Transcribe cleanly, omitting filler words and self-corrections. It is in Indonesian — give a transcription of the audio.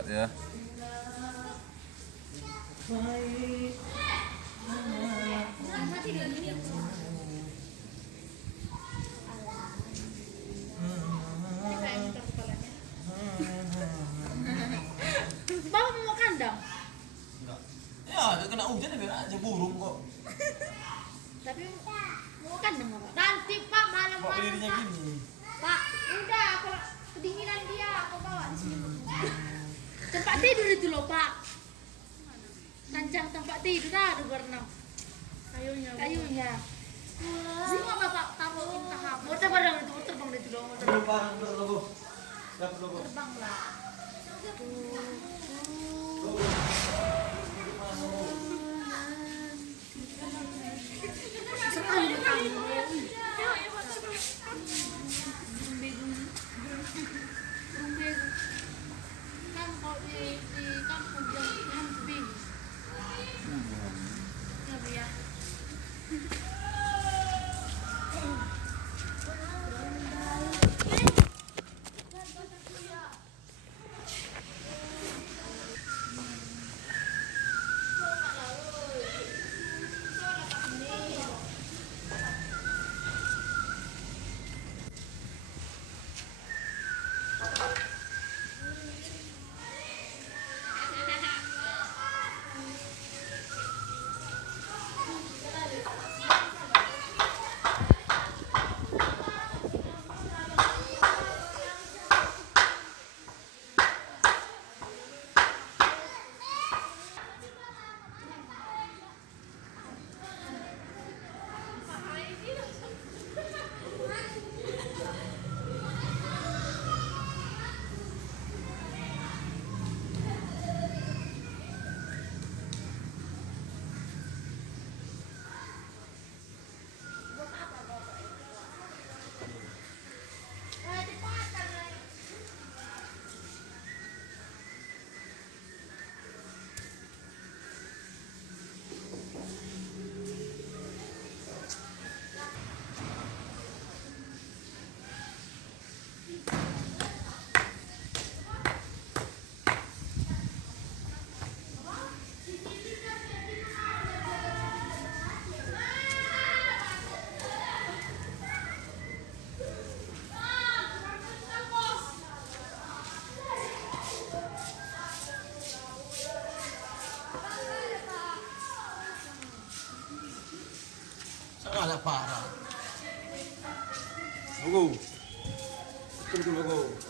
berat ya. Bapak mau kandang? Enggak. Ya, kena hujan biar aja burung kok. Tapi mau kandang Bapak? Nanti Pak Kok malam-malam berdirinya Pak. gini? Pak, udah kalau kedinginan dia aku bawa di sini. Tempat tidur itu loh Pak. Rancang tempat tidur ada berenang. Kayunya. Semua Bapak taruh intah. Mau terbang itu, mau terbang itu loh. Terbang logo. Dapat logo. Terbang lah. Sekali kamu. Kan kalau di kampung yang bingung. Ya. Sangat parah. Logo. Betul logo.